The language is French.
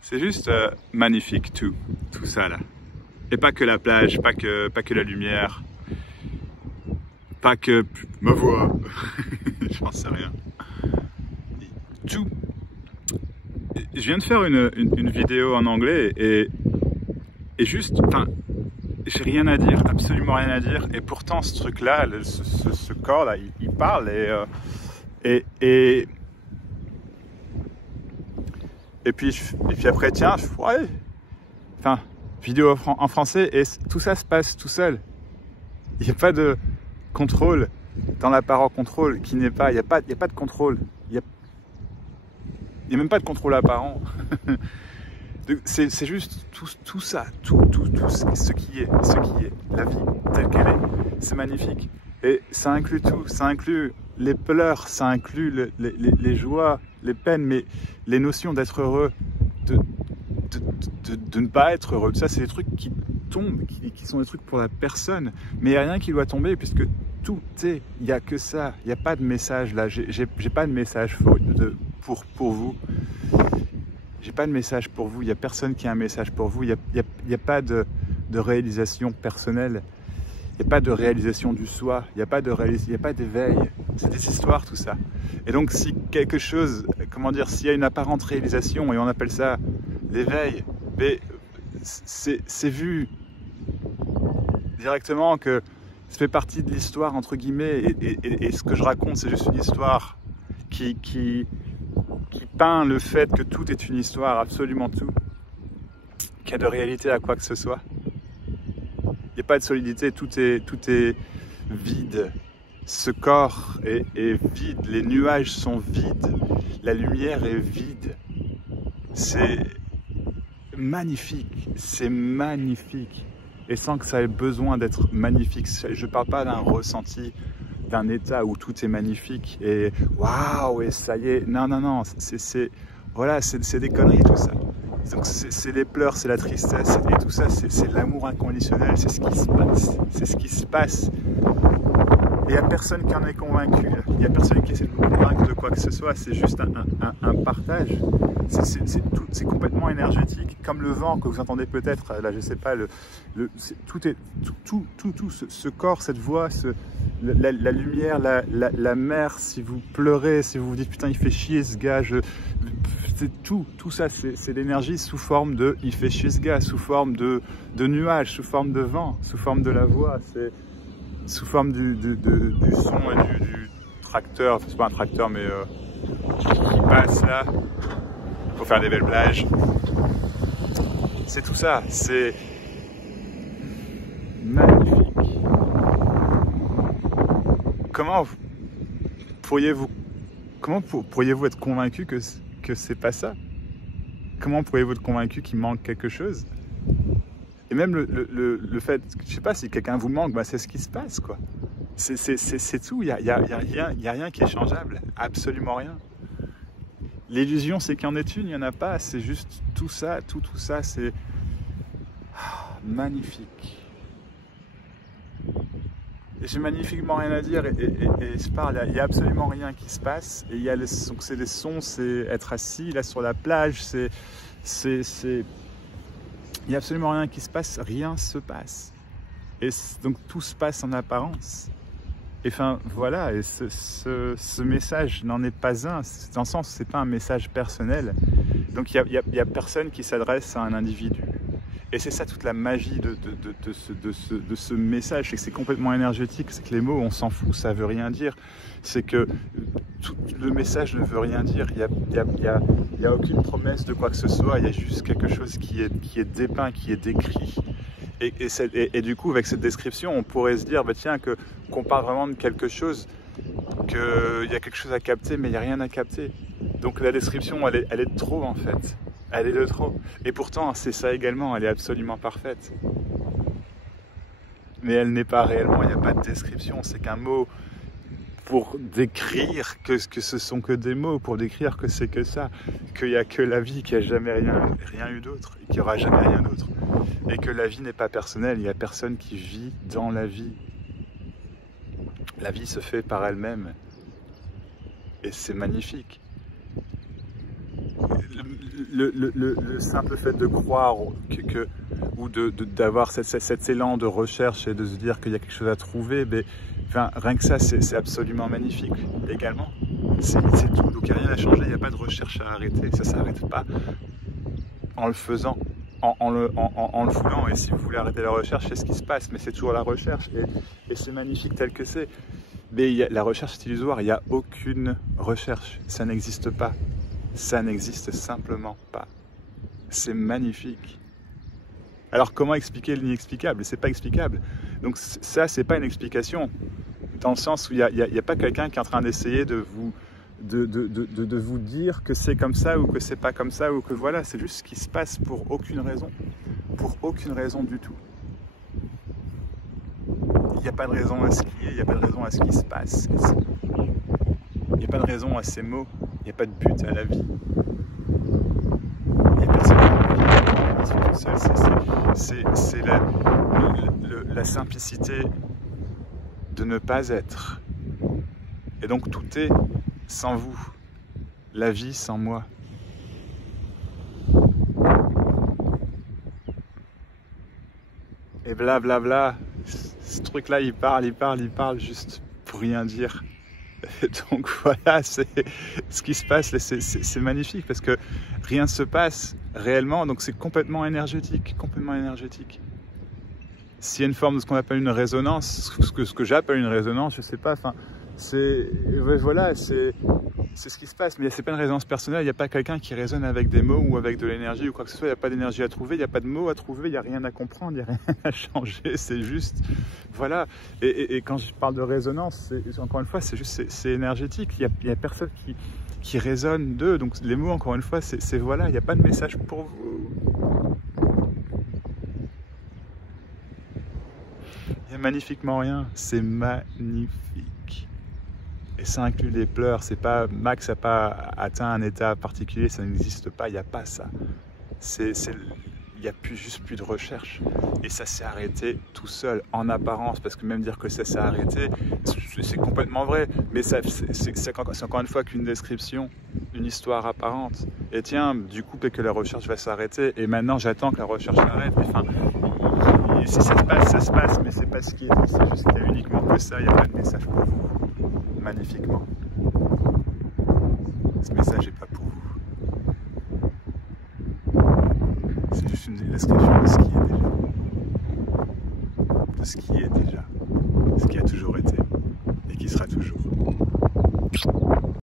C'est juste magnifique tout ça là. Et pas que la plage, pas que la lumière, pas que ma voix, j'en sais rien. Tout. Je viens de faire une vidéo en anglais et juste, enfin, j'ai rien à dire, absolument rien à dire. Et pourtant ce truc là, ce corps là, il parle et puis après tiens, ouais, enfin, vidéo en français et tout ça se passe tout seul. Il n'y a pas de contrôle dans la parole contrôle qui n'est pas, il n'y a pas de contrôle. Il n'y a même pas de contrôle apparent. C'est juste tout ça, tout ce qui est, la vie telle qu'elle est. C'est magnifique. Et ça inclut tout, ça inclut les pleurs, ça inclut les joies, les peines, mais les notions d'être heureux, de ne pas être heureux. Ça, c'est des trucs qui tombent, qui sont des trucs pour la personne. Mais il n'y a rien qui doit tomber puisque tout est, il n'y a que ça. Il n'y a pas de message là. J'ai pas de message pour vous. J'ai pas de message pour vous. Il n'y a personne qui a un message pour vous. Il n'y a pas de réalisation personnelle. Il n'y a pas de réalisation du soi. Il n'y a pas d'éveil. C'est des histoires tout ça. Et donc si quelque chose, comment dire, s'il y a une apparente réalisation et on appelle ça l'éveil, mais c'est vu directement que ça fait partie de l'histoire entre guillemets et ce que je raconte c'est juste une histoire qui peint le fait que tout est une histoire, absolument tout, qu'il y a de réalité à quoi que ce soit. Il n'y a pas de solidité, tout est vide. Ce corps est vide, les nuages sont vides, la lumière est vide. C'est magnifique, c'est magnifique. Et sans que ça ait besoin d'être magnifique. Je ne parle pas d'un ressenti, d'un état où tout est magnifique et waouh, et ça y est. Non, non, non, voilà, c'est des conneries tout ça. Donc c'est les pleurs, c'est la tristesse et tout ça, c'est l'amour inconditionnel, c'est ce qui se passe. C'est ce qui se passe. Et il n'y a personne qui en est convaincu, il n'y a personne qui essaie de nous convaincre de quoi que ce soit, c'est juste un partage. C'est complètement énergétique, comme le vent que vous entendez peut-être, là je sais pas, ce corps, cette voix, la lumière, la mer, si vous pleurez, si vous vous dites putain il fait chier ce gars, tout ça c'est l'énergie sous forme de il fait chier ce gars, sous forme de nuages, sous forme de vent, sous forme de la voix, c'est sous forme du son et du tracteur, enfin, c'est pas un tracteur mais qui passe là pour faire des belles plages. C'est tout ça, c'est magnifique. Comment pourriez-vous être convaincu que c'est pas ça? Comment pourriez-vous être convaincu qu'il manque quelque chose? Et même le fait, je sais pas, si quelqu'un vous manque, bah c'est ce qui se passe, quoi. C'est tout, il y a rien qui est changeable, absolument rien. L'illusion, c'est qu'il y en ait une, il n'y en a pas, c'est juste tout ça, tout ça, c'est magnifique. Et j'ai magnifiquement rien à dire, et je parle, il n'y a absolument rien qui se passe, et c'est des sons, c'est être assis là sur la plage, il n'y a absolument rien qui se passe, rien se passe. Et donc tout se passe en apparence. Et enfin voilà, et ce message n'en est pas un, dans le sens c'est pas un message personnel. Donc il y a personne qui s'adresse à un individu. Et c'est ça toute la magie de ce message, c'est que c'est complètement énergétique, c'est que les mots on s'en fout, ça veut rien dire. C'est que le message ne veut rien dire, il y a aucune promesse de quoi que ce soit, il y a juste quelque chose qui est dépeint, qui est décrit. Et du coup, avec cette description, on pourrait se dire, bah, tiens, qu'on parle vraiment de quelque chose, qu'il y a quelque chose à capter, mais il n'y a rien à capter. Donc la description, elle est de trop en fait. Elle est de trop. Et pourtant, c'est ça également, elle est absolument parfaite. Mais elle n'est pas réellement, il n'y a pas de description, c'est qu'un mot pour décrire que ce sont que des mots, pour décrire que c'est que ça, qu'il n'y a que la vie, qu'il n'y a jamais rien eu d'autre, et qu'il n'y aura jamais rien d'autre. Et que la vie n'est pas personnelle, il n'y a personne qui vit dans la vie. La vie se fait par elle-même. Et c'est magnifique. le simple fait de croire ou d'avoir cet élan de recherche et de se dire qu'il y a quelque chose à trouver, mais, enfin, rien que ça, c'est absolument magnifique également. C'est tout, donc il n'y a rien à changer, il n'y a pas de recherche à arrêter, ça ne s'arrête pas en le faisant, en le voulant. Et si vous voulez arrêter la recherche, c'est ce qui se passe, mais c'est toujours la recherche, et c'est magnifique tel que c'est. Mais la recherche est illusoire, il n'y a aucune recherche, ça n'existe pas. Ça n'existe simplement pas. C'est magnifique. Alors comment expliquer l'inexplicable? C'est pas explicable. Donc ça, c'est pas une explication. Dans le sens où il n'y a pas quelqu'un qui est en train d'essayer de vous dire que c'est comme ça ou que c'est pas comme ça ou que voilà, c'est juste ce qui se passe pour aucune raison. Pour aucune raison du tout. Il n'y a pas de raison à ce qui est, il n'y a pas de raison à ce qui se passe. Il n'y a pas de raison à ces mots, il n'y a pas de but à la vie. Il n'y a personne qui vit tout seul. C'est la simplicité de ne pas être. Et donc tout est sans vous, la vie sans moi. Et blablabla, ce truc-là, il parle juste pour rien dire. Et donc voilà, c'est ce qui se passe, c'est magnifique parce que rien ne se passe réellement, donc c'est complètement énergétique, complètement énergétique. S'il y a une forme de ce qu'on appelle une résonance, ce que j'appelle une résonance, je sais pas, enfin, voilà, c'est ce qui se passe, mais c'est pas une résonance personnelle, il n'y a pas quelqu'un qui résonne avec des mots ou avec de l'énergie ou quoi que ce soit, il n'y a pas d'énergie à trouver, il n'y a pas de mots à trouver, il n'y a rien à comprendre, il n'y a rien à changer, c'est juste, voilà. Et quand je parle de résonance, encore une fois, c'est énergétique, il n'y a personne qui résonne d'eux, donc les mots, encore une fois, c'est voilà, il n'y a pas de message pour vous. Il n'y a magnifiquement rien, c'est magnifique. Et ça inclut les pleurs, c'est pas Max n'a pas atteint un état particulier, ça n'existe pas, il n'y a pas ça. Il n'y a juste plus de recherche. Et ça s'est arrêté tout seul, en apparence, parce que même dire que ça s'est arrêté, c'est complètement vrai. Mais c'est encore une fois qu'une description, une histoire apparente. Et tiens, du coup, peut-être que la recherche va s'arrêter, et maintenant j'attends que la recherche s'arrête. Enfin, et si ça se passe, mais c'est pas ce qui est, c'est juste qu'il y a uniquement que ça, il n'y a pas de message pour vous. Magnifiquement. Ce message n'est pas pour vous. C'est juste une description de ce qui est déjà. De ce qui est déjà. Ce qui a toujours été et qui sera toujours.